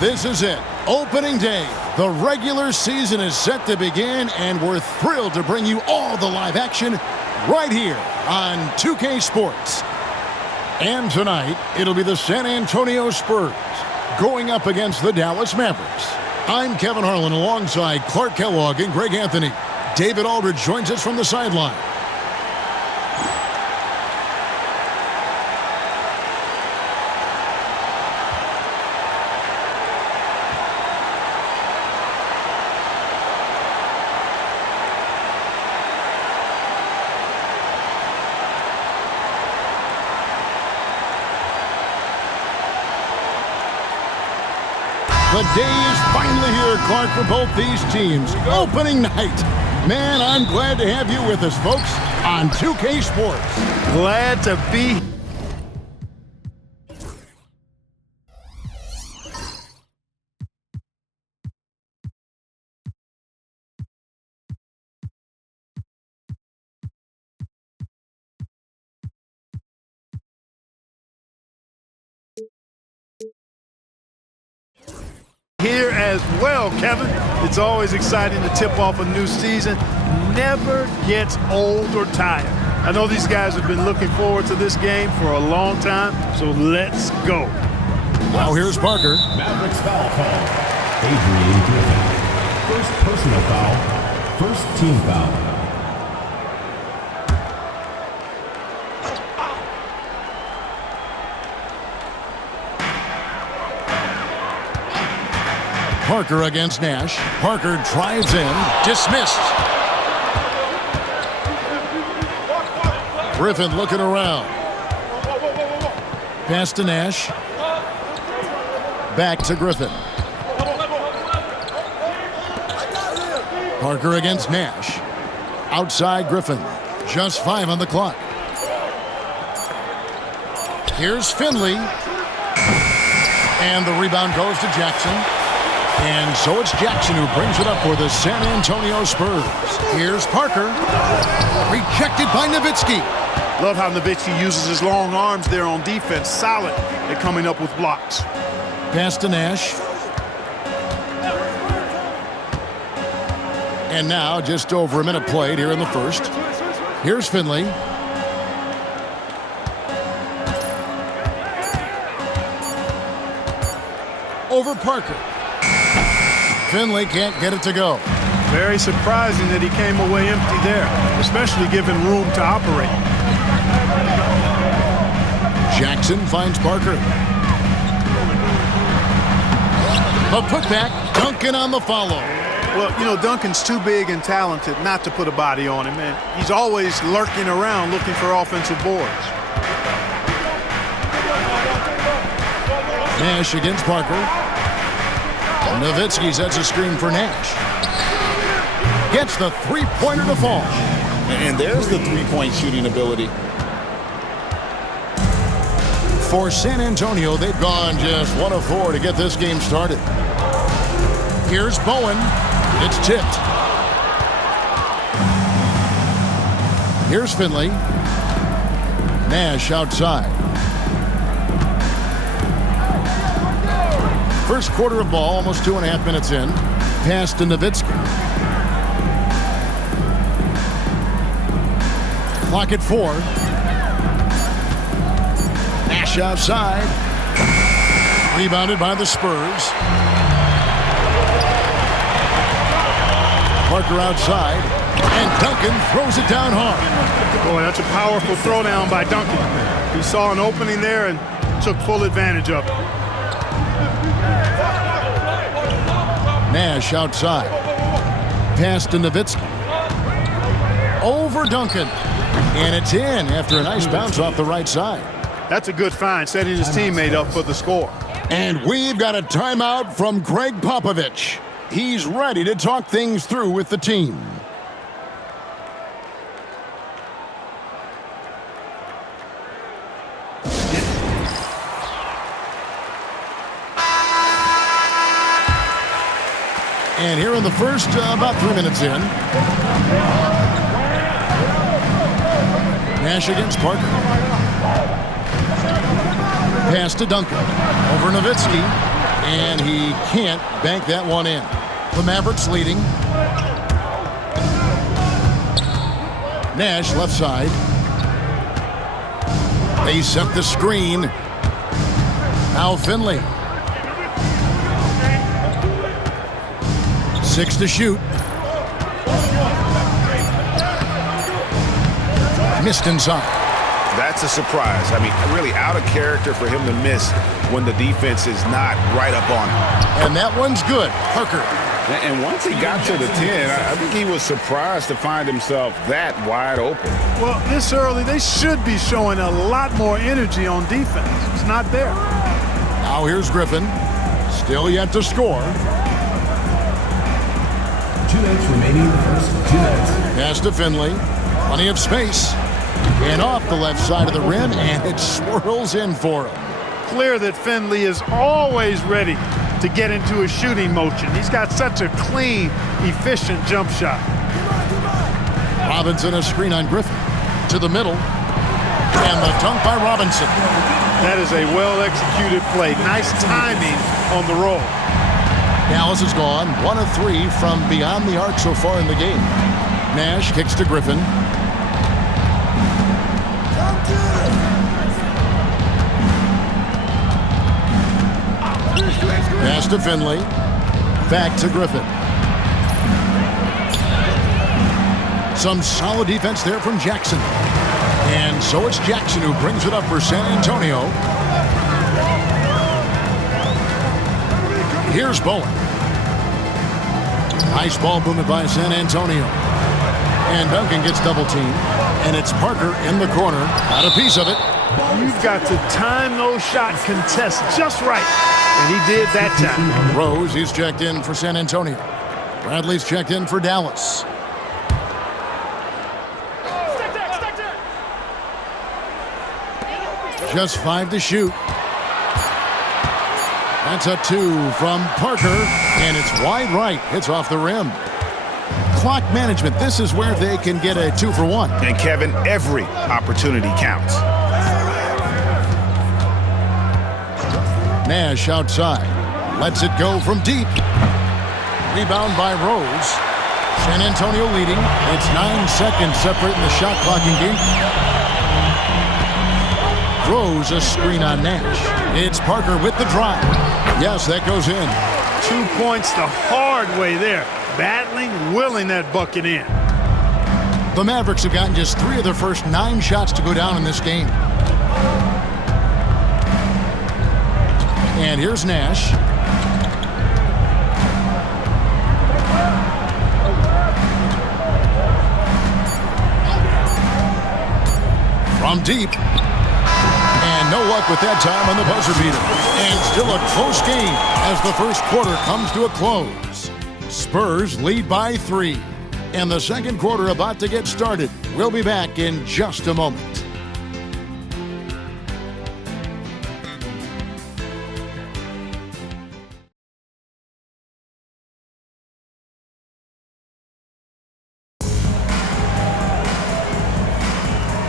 This is it. Opening day. The regular season is set to begin, and we're thrilled to bring you all the live action right here on 2K Sports. And tonight, it'll be the San Antonio Spurs going up against the Dallas Mavericks. I'm Kevin Harlan alongside Clark Kellogg and Greg Anthony. David Aldridge joins us from the sideline. The day is finally here, Clark, for both these teams. Opening night. Man, I'm glad to have you with us, folks, on 2K Sports. Glad to be here as well, Kevin. It's always exciting to tip off a new season. Never gets old or tired. I know these guys have been looking forward to this game for a long time, so let's go. Now here's Parker. Mavericks foul call. Adrian Griffin. First personal foul. First team foul. Parker against Nash. Parker drives in. Dismissed. Griffin looking around. Pass to Nash. Back to Griffin. Parker against Nash. Outside Griffin. Just 5 on the clock. Here's Finley. And the rebound goes to Jackson. And so it's Jackson who brings it up for the San Antonio Spurs. Here's Parker. Rejected by Nowitzki. Love how Nowitzki uses his long arms there on defense. Solid at coming up with blocks. Pass to Nash. And now just over a minute played here in the first. Here's Finley. Over Parker. Finley can't get it to go. Very surprising that he came away empty there, especially given room to operate. Jackson finds Parker. A putback. Duncan on the follow. Well, you know, Duncan's too big and talented not to put a body on him, and he's always lurking around looking for offensive boards. Nash against Parker. Nowitzki sets a screen for Nash. Gets the three-pointer to fall. And there's the three-point shooting ability. For San Antonio, they've gone just 1 of 4 to get this game started. Here's Bowen. It's tipped. Here's Finley. Nash outside. First quarter of ball, almost 2.5 minutes in. Pass to Nowitzki. Clock at 4. Nash outside. Rebounded by the Spurs. Parker outside. And Duncan throws it down hard. Boy, that's a powerful throwdown by Duncan. He saw an opening there and took full advantage of it. Nash outside. Pass to Nowitzki. Over Duncan. And it's in after a nice bounce off the right side. That's a good find, setting his teammate up for the score. And we've got a timeout from Greg Popovich. He's ready to talk things through with the team. And here in the first, about 3 minutes in. Nash against Parker. Pass to Duncan. Over Nowitzki. And he can't bank that one in. The Mavericks leading. Nash left side. They set the screen. Now Finley. 6 to shoot. Missed inside. That's a surprise. I mean, really out of character for him to miss when the defense is not right up on him. And that one's good. Parker. And once he got to the 10, I think he was surprised to find himself that wide open. Well, this early, they should be showing a lot more energy on defense. It's not there. Now here's Griffin. Still yet to score. 2 minutes remaining in the first 2 minutes. Pass to Finley. Plenty of space. And off the left side of the rim, and it swirls in for him. Clear that Finley is always ready to get into a shooting motion. He's got such a clean, efficient jump shot. Robinson a screen on Griffin. To the middle. And the dunk by Robinson. That is a well-executed play. Nice timing on the roll. Dallas is gone. 1 of 3 from beyond the arc so far in the game. Nash kicks to Griffin. Pass to Finley. Back to Griffin. Some solid defense there from Jackson. And so it's Jackson who brings it up for San Antonio. Here's Bowen. Nice ball movement by San Antonio. And Duncan gets double teamed. And it's Parker in the corner. Got a piece of it. You've got to time those shot contests just right. And he did that time. Rose, he's checked in for San Antonio. Bradley's checked in for Dallas. Just 5 to shoot. That's a 2 from Parker, and it's wide right. Hits off the rim. Clock management, this is where they can get a 2 for 1. And Kevin, every opportunity counts. Nash outside. Lets it go from deep. Rebound by Rose. San Antonio leading. It's 9 seconds separating the shot clock in game. Rose a screen on Nash. It's Parker with the drive. Yes, that goes in. 2 points the hard way there. Battling, willing that bucket in. The Mavericks have gotten just 3 of their first 9 shots to go down in this game. And here's Nash. From deep. And no luck with that time on the buzzer beater. And still a close game as the first quarter comes to a close. Spurs lead by 3. And the second quarter about to get started. We'll be back in just a moment.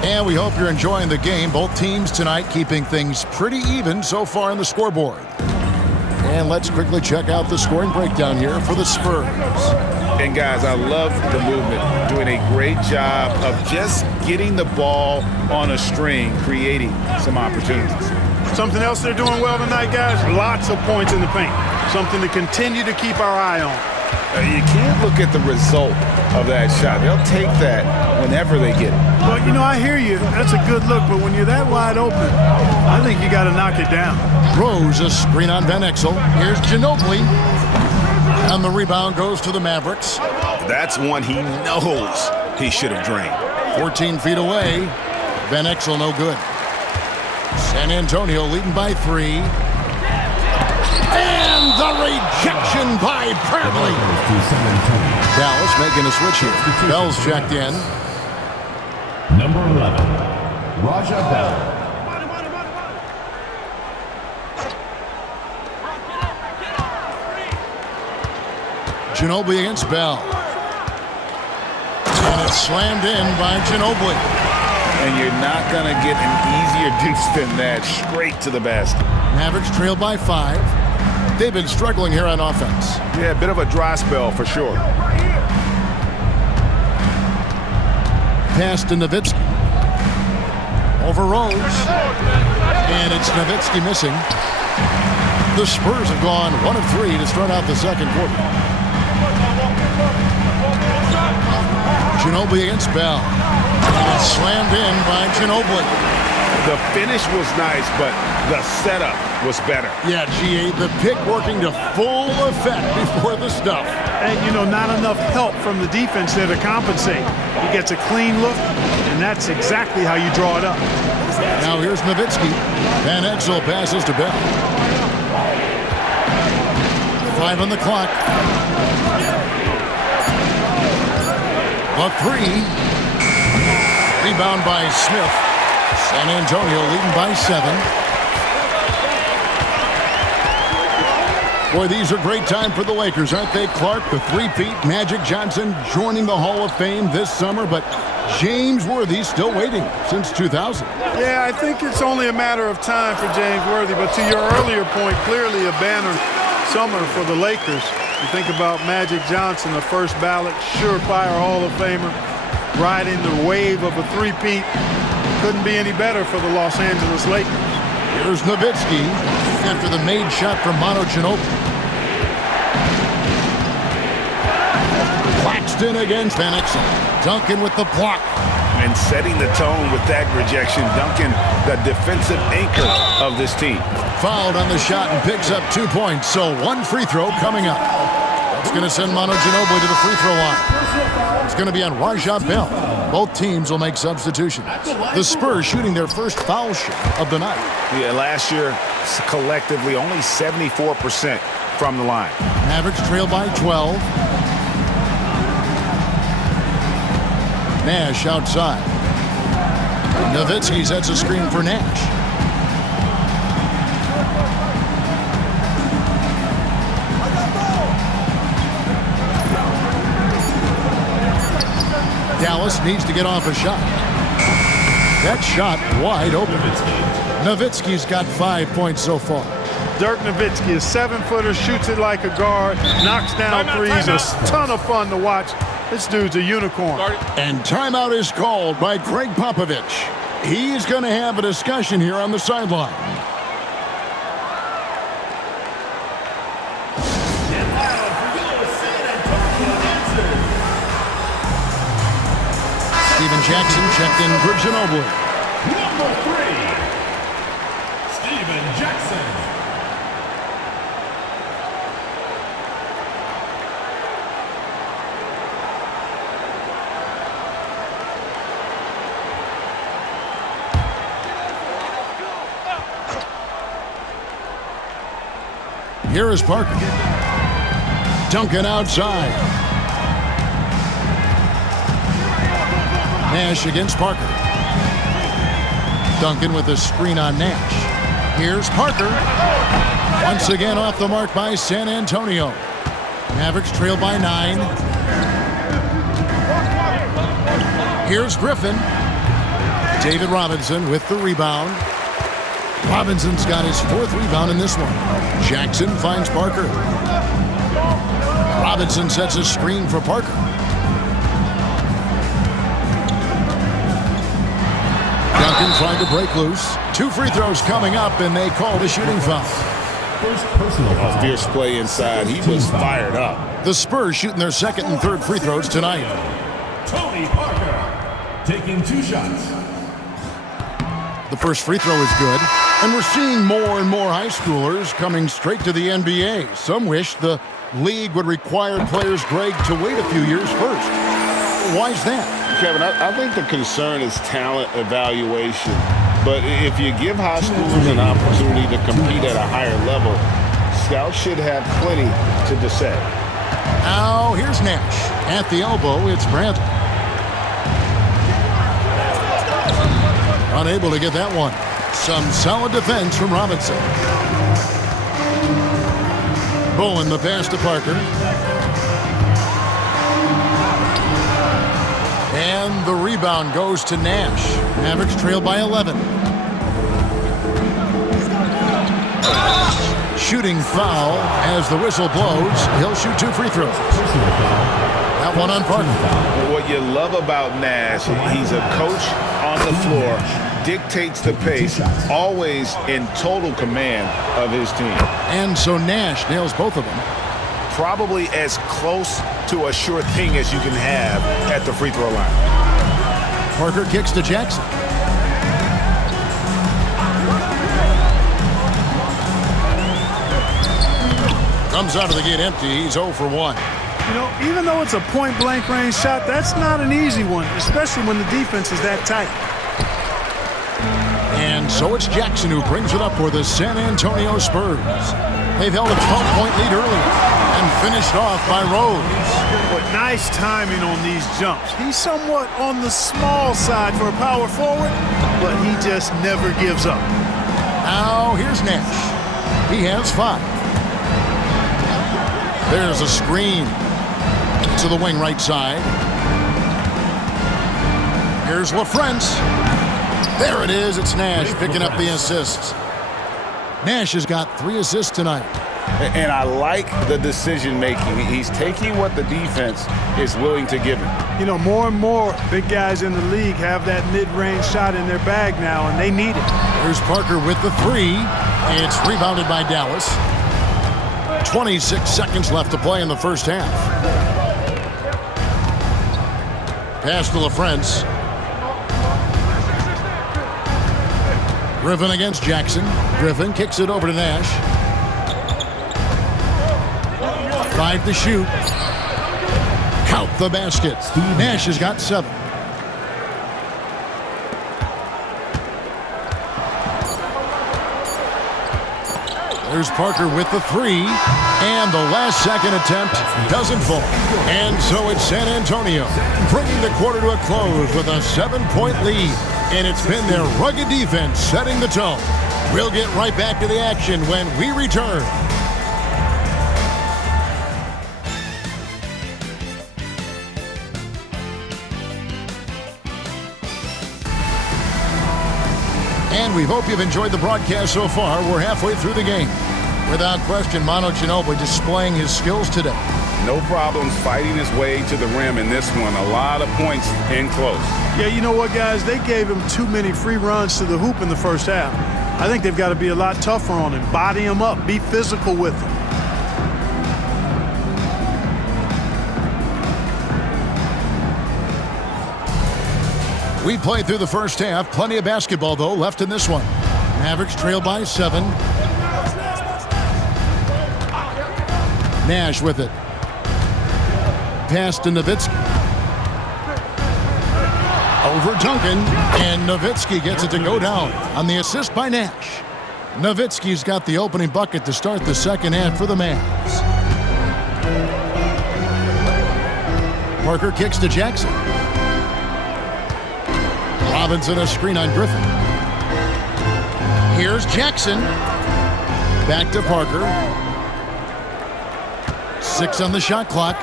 And we hope you're enjoying the game. Both teams tonight keeping things pretty even so far on the scoreboard. And let's quickly check out the scoring breakdown here for the Spurs. And guys, I love the movement. Doing a great job of just getting the ball on a string, creating some opportunities. Something else they're doing well tonight, guys, lots of points in the paint. Something to continue to keep our eye on. You can't look at the result of that shot. They'll take that whenever they get it. Well, you know, I hear you. That's a good look, but when you're that wide open, I think you got to knock it down. Rose a screen on Van Exel. Here's Ginobili. And the rebound goes to the Mavericks. That's one he knows he should have drained. 14 feet away. Van Exel no good. San Antonio leading by 3. And the rejection by Bradley. Dallas making a switch here. Bell's checked in. Number 11, Raja Bell. Ginobili against Bell. And it's slammed in by Ginobili. And you're not going to get an easier deuce than that. Straight to the basket. Mavericks trail by 5. They've been struggling here on offense. Yeah, a bit of a dry spell for sure. Pass to Nowitzki. Over Rose. And it's Nowitzki missing. The Spurs have gone 1 of 3 to start out the second quarter. Ginobili against Bell. And it's slammed in by Ginobili. The finish was nice, but the setup was better. Yeah, GA, the pick working to full effect before the stuff. And, you know, not enough help from the defense there to compensate. He gets a clean look, and that's exactly how you draw it up. Now here's Nowitzki. Van Exel passes to Bell. 5 on the clock. A 3. Rebound by Smith. San Antonio leading by 7. Boy, these are great time for the Lakers, aren't they, Clark? The three-peat, Magic Johnson joining the Hall of Fame this summer, but James Worthy still waiting since 2000. Yeah, I think it's only a matter of time for James Worthy, but to your earlier point, clearly a banner summer for the Lakers. You think about Magic Johnson, a first ballot, surefire Hall of Famer, riding the wave of a three-peat. Couldn't be any better for the Los Angeles Lakers. Here's Nowitzki after the made shot from Ginobili. Claxton against Van Exel. Duncan with the block. And setting the tone with that rejection, Duncan, the defensive anchor of this team. Fouled on the shot and picks up 2 points, so 1 free throw coming up. It's going to send Ginobili to the free throw line. It's going to be on Rajah Bell. Both teams will make substitutions. The Spurs shooting their first foul shot of the night. Yeah, last year, collectively, only 74% from the line. Mavericks trail by 12. Nash outside. Nowitzki sets a screen for Nash. Dallas needs to get off a shot. That shot wide open. Nowitzki's got 5 points so far. Dirk Nowitzki, a 7-footer, shoots it like a guard, knocks down threes, a ton of fun to watch. This dude's a unicorn. And timeout is called by Greg Popovich. He's going to have a discussion here on the sideline. Steven Jackson checked in for Ginobili. Number 3, Steven Jackson. Here is Parker. Duncan outside. Nash against Parker. Duncan with a screen on Nash. Here's Parker. Once again off the mark by San Antonio. Mavericks trail by 9. Here's Griffin. David Robinson with the rebound. Robinson's got his 4th rebound in this one. Jackson finds Parker. Robinson sets a screen for Parker. Duncan trying to break loose. 2 free throws coming up, and they called a shooting foul. First personal foul. Fierce play inside. He was fired up. The Spurs shooting their 2nd and 3rd free throws tonight. Tony Parker taking 2 shots. The first free throw is good. And we're seeing more and more high schoolers coming straight to the NBA. Some wish the league would require players, Greg, to wait a few years first. Why is that? Kevin, I think the concern is talent evaluation. But if you give high schoolers an opportunity to compete at a higher level, scouts should have plenty to say. Now, here's Nash. At the elbow, it's Bradley. Unable to get that one. Some solid defense from Robinson. Bowen the pass to Parker. And the rebound goes to Nash. Mavericks trail by 11. shooting foul as the whistle blows. He'll shoot 2 free throws. That one on Parker. What you love about Nash, he's a coach on the floor, dictates the pace, always in total command of his team. And so Nash nails both of them. Probably as close to a sure thing as you can have at the free throw line. Parker kicks to Jackson. Comes out of the gate empty. He's 0 for 1. You know, even though it's a point-blank range shot, that's not an easy one, especially when the defense is that tight. And so it's Jackson who brings it up for the San Antonio Spurs. They've held a 12-point lead earlier and finished off by Rose. But nice timing on these jumps. He's somewhat on the small side for a power forward, but he just never gives up. Now here's Nash. He has 5. There's a screen to the wing right side. Here's LaFrance. There it is. It's Nash picking up the assists. Nash has got 3 assists tonight. And I like the decision making. He's taking what the defense is willing to give him. You know, more and more big guys in the league have that mid-range shot in their bag now, and they need it. Here's Parker with the 3. It's rebounded by Dallas. 26 seconds left to play in the first half. Pass to LaFrance. Griffin against Jackson. Griffin kicks it over to Nash. 5 to shoot. Count the basket. Nash has got 7. There's Parker with the 3. And the last second attempt doesn't fall. And so it's San Antonio bringing the quarter to a close with a 7-point lead. And it's been their rugged defense setting the tone. We'll get right back to the action when we return. And we hope you've enjoyed the broadcast so far. We're halfway through the game. Without question, Manu Ginobili displaying his skills today. No problems fighting his way to the rim in this one. A lot of points in close. Yeah, you know what, guys? They gave him too many free runs to the hoop in the first half. I think they've got to be a lot tougher on him. Body him up. Be physical with him. We played through the first half. Plenty of basketball, though, left in this one. Mavericks trail by 7. Nash with it. Pass to Nowitzki. Over Duncan. And Nowitzki gets it to go down on the assist by Nash. Nowitzki's got the opening bucket to start the second half for the Mavs. Parker kicks to Jackson. Robinson a screen on Griffin. Here's Jackson. Back to Parker. 6 on the shot clock.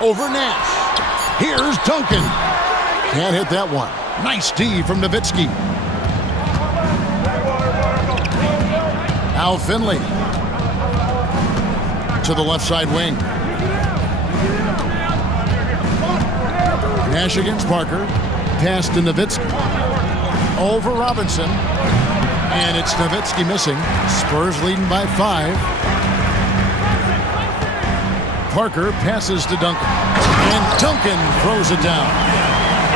Over Nash. Here's Duncan. Can't hit that one. Nice D from Nowitzki. Al Finley. To the left side wing. Nash against Parker. Pass to Nowitzki. Over Robinson. And it's Nowitzki missing. Spurs leading by 5. Parker passes to Duncan. And Duncan throws it down.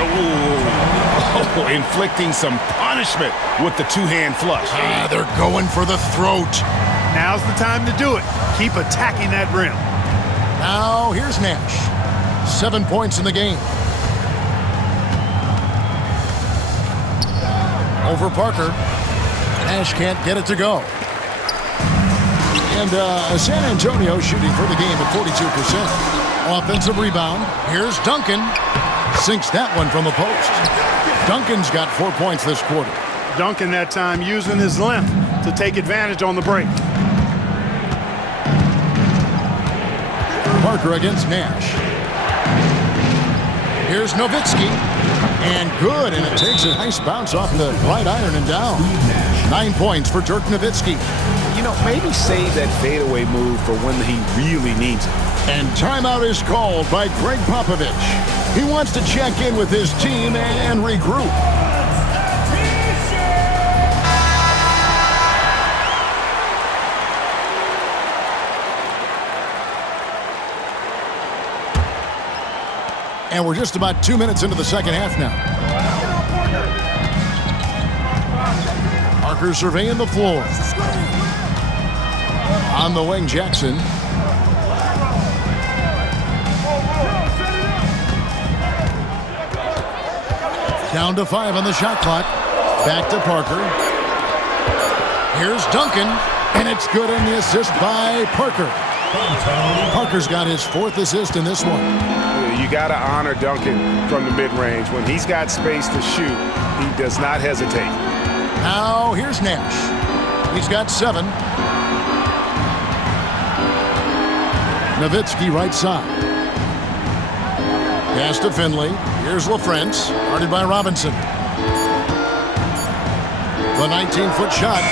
Oh, inflicting some punishment with the two-hand flush. They're going for the throat. Now's the time to do it. Keep attacking that rim. Now here's Nash. 7 points in the game. Over Parker. Nash can't get it to go. And San Antonio shooting for the game at 42%. Offensive rebound. Here's Duncan. Sinks that one from the post. Duncan's got 4 points this quarter. Duncan that time using his length to take advantage on the break. Parker against Nash. Here's Nowitzki. And good, and it takes a nice bounce off the right iron and down. 9 points for Dirk Nowitzki. you know, maybe save that fadeaway move for when he really needs it. And timeout is called by Greg Popovich. He wants to check in with his team and regroup. And we're just about 2 minutes into the second half now. Parker surveying the floor. On the wing, Jackson. Down to 5 on the shot clock. Back to Parker. Here's Duncan. And it's good on the assist by Parker. Parker's got his 4th assist in this one. You got to honor Duncan from the mid-range. When he's got space to shoot, he does not hesitate. Now here's Nash. He's got 7. Nowitzki right side. Pass to Finley. Here's LaFrance. Guarded by Robinson. The 19-foot shot.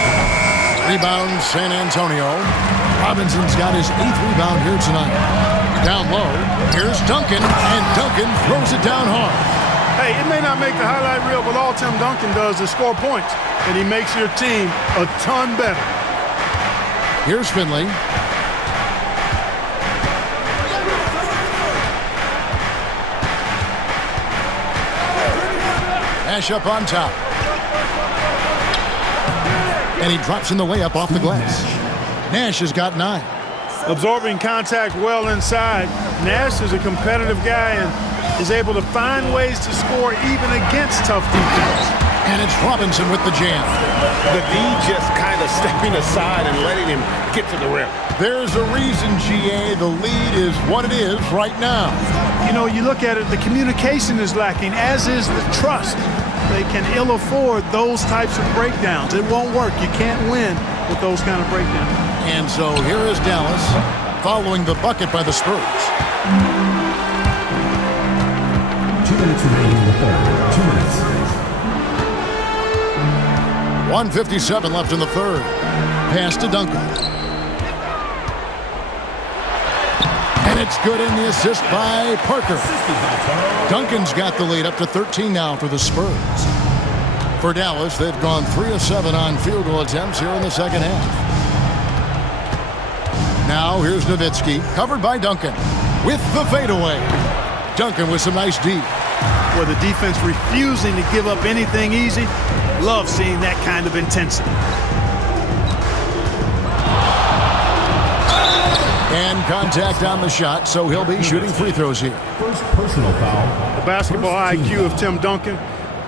Rebound San Antonio. Robinson's got his 8th rebound here tonight. Down low. Here's Duncan. And Duncan throws it down hard. Hey, it may not make the highlight reel, but all Tim Duncan does is score points. And he makes your team a ton better. Here's Finley. Nash up on top. And he drops in the layup off the glass. Nash has got 9. Absorbing contact well inside. Nash is a competitive guy and is able to find ways to score even against tough defense. And it's Robinson with the jam. The D just kind of stepping aside and letting him get to the rim. There's a reason, GA, the lead is what it is right now. You know, you look at it, the communication is lacking, as is the trust. They can ill afford those types of breakdowns. It won't work. You can't win with those kind of breakdowns. And so here is Dallas following the bucket by the Spurs. 2 minutes remaining in the third. 2 minutes. 1:57 left in the third. Pass to Duncan. And it's good in the assist by Parker. Duncan's got the lead up to 13 now for the Spurs. For Dallas, they've gone 3 of 7 on field goal attempts here in the second half. Now here's Nowitzki, covered by Duncan with the fadeaway. Duncan with some nice D. Where the defense refusing to give up anything easy. Love seeing that kind of intensity. And contact on the shot, so he'll be shooting free throws here. First personal foul. The basketball IQ of Tim Duncan,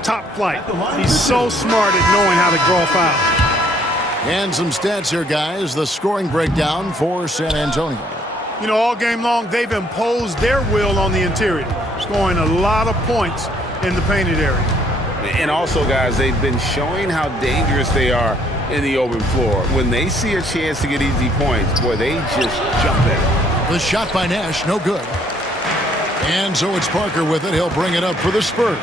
top flight. He's so smart at knowing how to draw fouls. And some stats here, guys. The scoring breakdown for San Antonio. You know, all game long, they've imposed their will on the interior, scoring a lot of points in the painted area. And also, guys, they've been showing how dangerous they are in the open floor. When they see a chance to get easy points, boy, they just jump at it. The shot by Nash, no good. And so it's Parker with it. He'll bring it up for the Spurs.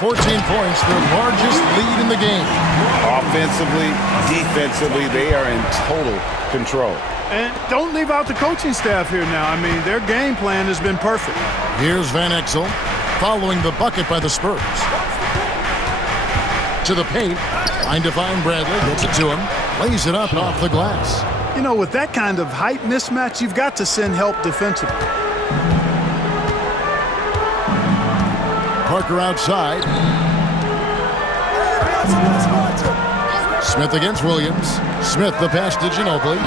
14 points, their largest lead in the game. Offensively, defensively, they are in total control. And don't leave out the coaching staff here now. I mean, their game plan has been perfect. Here's Van Exel following the bucket by the Spurs. To the paint, trying to find Bradley, gets it to him, lays it up off the glass. You know, with that kind of height mismatch, you've got to send help defensively. Parker outside. Smith against Williams. Smith the pass to Ginobili.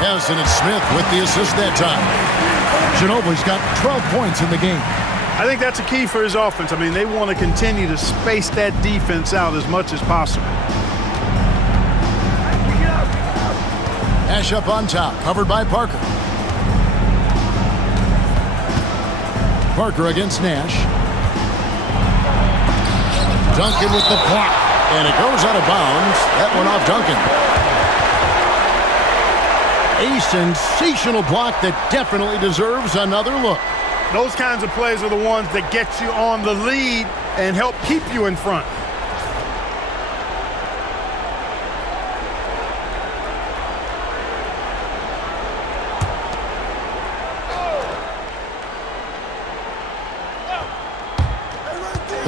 Yes, and it's Smith with the assist that time. Ginobili's got 12 points in the game. I think that's a key for his offense. I mean, they want to continue to space that defense out as much as possible. Nash up on top, covered by Parker. Parker against Nash. Duncan with the block, and it goes out of bounds. That one off Duncan. A sensational block that definitely deserves another look. Those kinds of plays are the ones that get you on the lead and help keep you in front.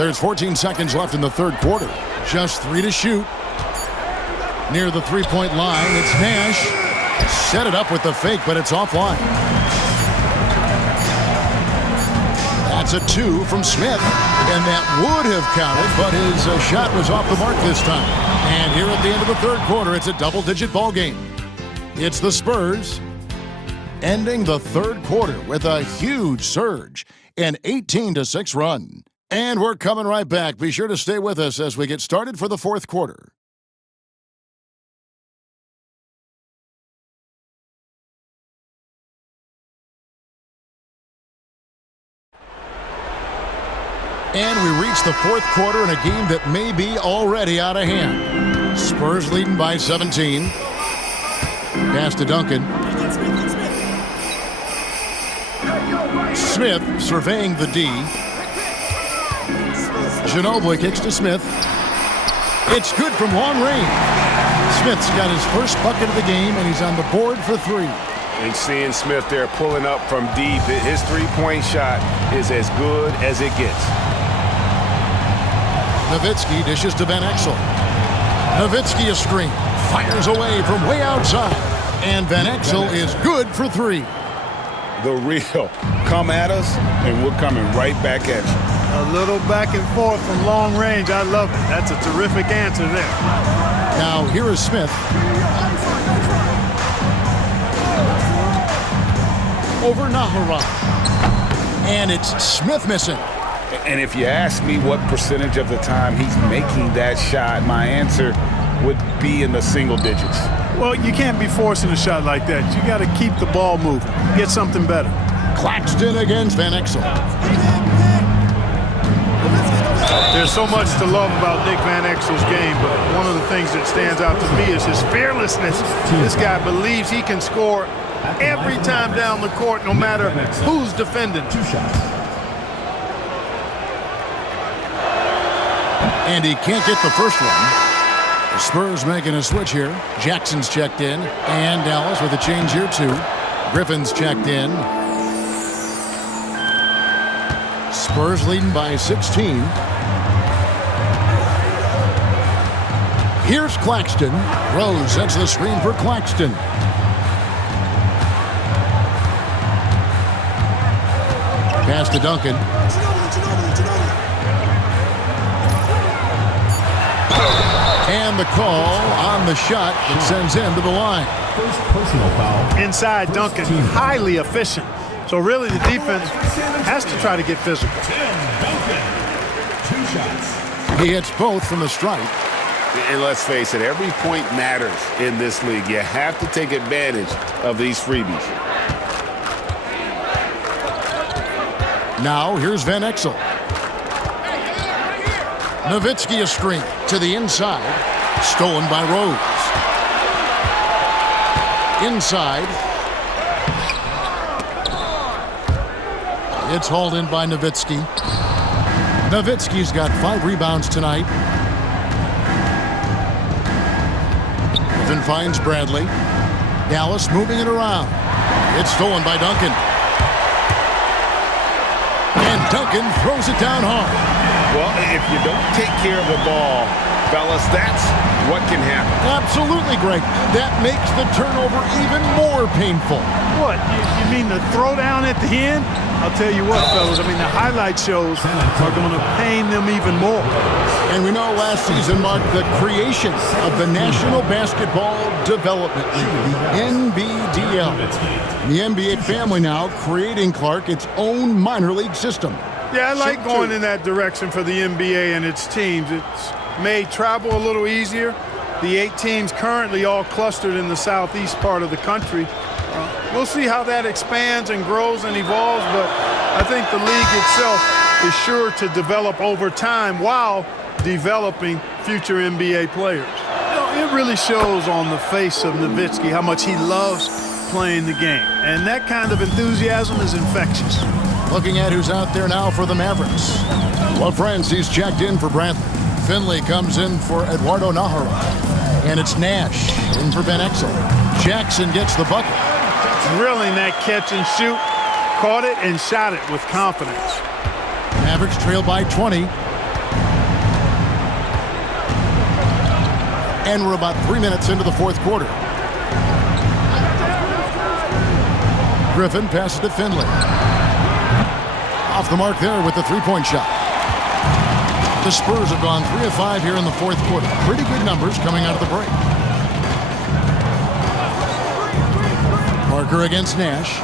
There's 14 seconds left in the third quarter. Just 3 to shoot. Near the three-point line, it's Nash. Set it up with the fake, but it's offline. That's a 2 from Smith. And that would have counted, but his shot was off the mark this time. And here at the end of the third quarter, it's a double-digit ball game. It's the Spurs ending the third quarter with a huge surge, an 18-6 run. And we're coming right back. Be sure to stay with us as we get started for the fourth quarter. And we reach the fourth quarter in a game that may be already out of hand. Spurs leading by 17. Pass to Duncan. Smith surveying the D. Ginobili kicks to Smith. It's good from long range. Smith's got his first bucket of the game, and he's on the board for 3. And seeing Smith there pulling up from deep, his three-point shot is as good as it gets. Nowitzki dishes to Van Exel. Nowitzki a screen. Fires away from way outside. And Van Exel is good for 3. The real. Come at us, and we're coming right back at you. A little back and forth from long range. I love it. That's a terrific answer there. Now here is Smith. Over Nahara. And it's Smith missing. And if you ask me what percentage of the time he's making that shot, my answer would be in the single digits. Well, you can't be forcing a shot like that. You got to keep the ball moving. Get something better. Claxton against Van Exel. There's so much to love about Nick Van Exel's game, but one of the things that stands out to me is his fearlessness. This guy believes he can score every time down the court, no matter who's defending. 2 shots. And he can't get the first one. The Spurs making a switch here. Jackson's checked in. And Dallas with a change here too. Griffin's checked in. Spurs leading by 16. Here's Claxton. Rose sets the screen for Claxton. Pass to Duncan. And the call on the shot that sends him to the line. First personal foul. Inside Duncan, highly efficient. So really the defense has to try to get physical. Duncan. 2 shots. He hits both from the stripe. And let's face it, every point matters in this league. You have to take advantage of these freebies. Now here's Van Exel. Nowitzki a screen to the inside. Stolen by Rose. Inside. It's hauled in by Nowitzki. Nowitzki's got 5 rebounds tonight. Griffin finds Bradley. Dallas moving it around. It's stolen by Duncan. And Duncan throws it down hard. Well, if you don't take care of the ball, fellas, that's what can happen. Absolutely, Greg. That makes the turnover even more painful. What, you mean the throwdown at the end? I'll tell you what, fellas, I mean, the highlight shows are going to pain them even more. And we know last season marked the creation of the National Basketball Development League, the NBDL. The NBA family now creating, Clark, its own minor league system. Yeah, I like going in that direction for the NBA and its teams. It's made travel a little easier. The 8 teams currently all clustered in the southeast part of the country. We'll see how that expands and grows and evolves, but I think the league itself is sure to develop over time while developing future NBA players. You know, it really shows on the face of Nowitzki how much he loves playing the game, and that kind of enthusiasm is infectious. Looking at who's out there now for the Mavericks. Well, friends, he's checked in for Bradley. Finley comes in for Eduardo Nahara. And it's Nash in for Ben Exel. Jackson gets the bucket. Drilling that catch and shoot. Caught it and shot it with confidence. Mavericks trail by 20. And we're about 3 minutes into the fourth quarter. Griffin passes to Finley. Off the mark there with the three-point shot. The Spurs have gone 3 of 5 here in the fourth quarter. Pretty good numbers coming out of the break. Parker against Nash.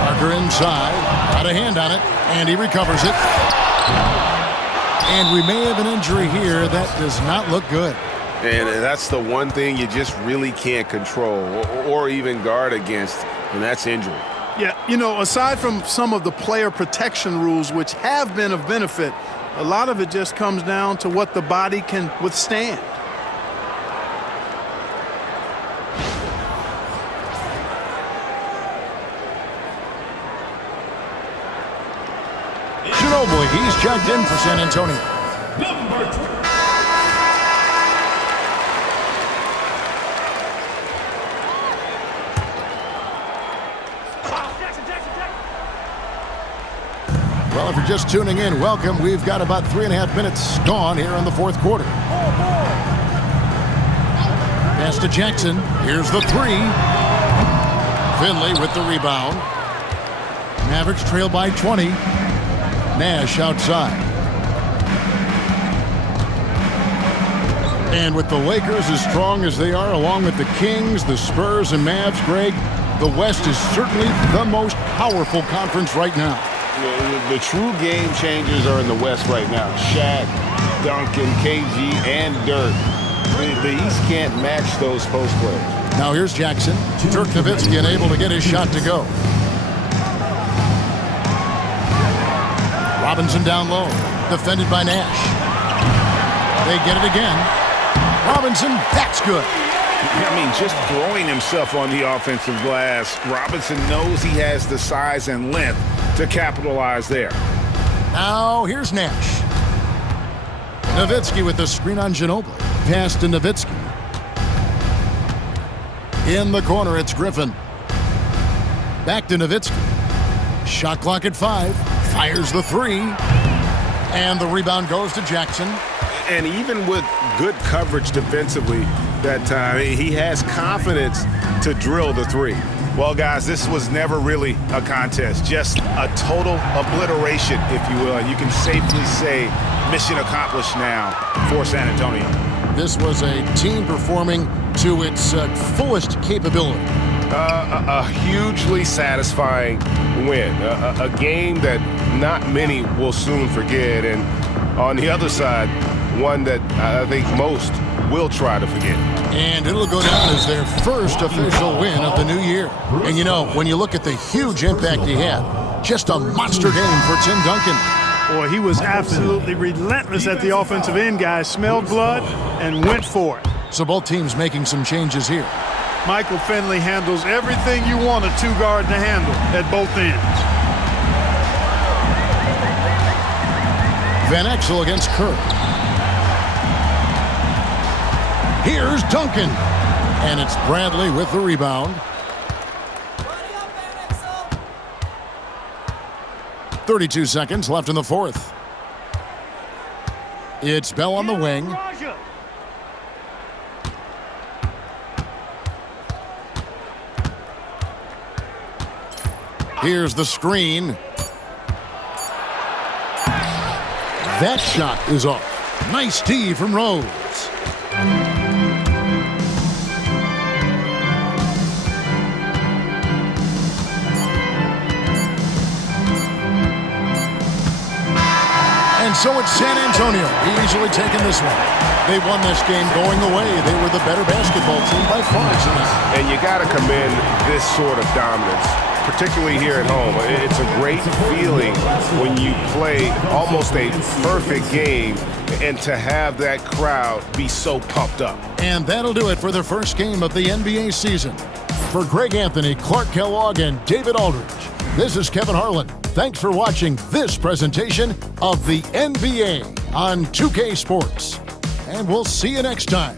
Parker inside. Got a hand on it, and he recovers it. And we may have an injury here that does not look good. And that's the one thing you just really can't control or even guard against, and that's injury. Yeah, you know, aside from some of the player protection rules, which have been of benefit, a lot of it just comes down to what the body can withstand. Ginobili, he's checked in for San Antonio. Well, if you're just tuning in, welcome. We've got about 3.5 minutes gone here in the fourth quarter. Pass to Jackson. Here's the three. Finley with the rebound. Mavericks trail by 20. Nash outside. And with the Lakers as strong as they are, along with the Kings, the Spurs, and Mavs, Greg, the West is certainly the most powerful conference right now. The true game changers are in the West right now. Shaq, Duncan, KG, and Dirk. The East can't match those post players. Now here's Jackson. Dirk Nowitzki unable to get his shot to go. Robinson down low. Defended by Nash. They get it again. Robinson, that's good. I mean, just throwing himself on the offensive glass, Robinson knows he has the size and length to capitalize there. Now here's Nash. Nowitzki with the screen on Ginobili. Pass to Nowitzki. In the corner, it's Griffin. Back to Nowitzki. Shot clock at 5. Fires the three. And the rebound goes to Jackson. And even with good coverage defensively that time, he has confidence to drill the three. Well, guys, this was never really a contest, just a total obliteration, if you will. And you can safely say mission accomplished now for San Antonio. This was a team performing to its fullest capability. A hugely satisfying win, a game that not many will soon forget. And on the other side, one that I think most will try to forget. And it'll go down as their first official win of the new year. And you know, when you look at the huge impact he had, just a monster game for Tim Duncan. Boy, he was absolutely relentless at the offensive end, guys. Smelled blood and went for it. So both teams making some changes here. Michael Finley handles everything you want a two-guard to handle at both ends. Van Exel against Kerr. Here's Duncan. And it's Bradley with the rebound. 32 seconds left in the fourth. It's Bell on the wing. Here's the screen. That shot is off. Nice D from Rose. And so it's San Antonio easily taking this one. They won this game going away. They were the better basketball team by far tonight. And you got to commend this sort of dominance, particularly here at home. It's a great feeling when you play almost a perfect game and to have that crowd be so pumped up. And that'll do it for the first game of the NBA season. For Greg Anthony, Clark Kellogg, and David Aldridge, this is Kevin Harlan. Thanks for watching this presentation of the NBA on 2K Sports. And we'll see you next time.